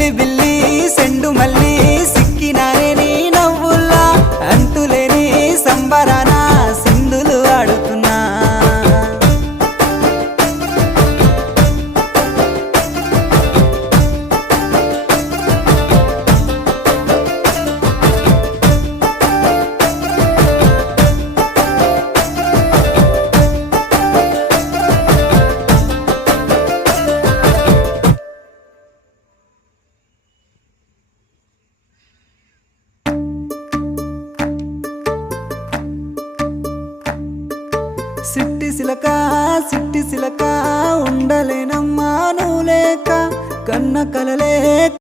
అల్లి బిల్లి సెండు మల్లి సిక్కినానే నీ నవ్వుల్లా అంతులేని సంబరాన సింధులు ఆడుతున్నా సిట్టి సిలక ఉండలేనమ్మా నువ్వు లేక కన్న కలలే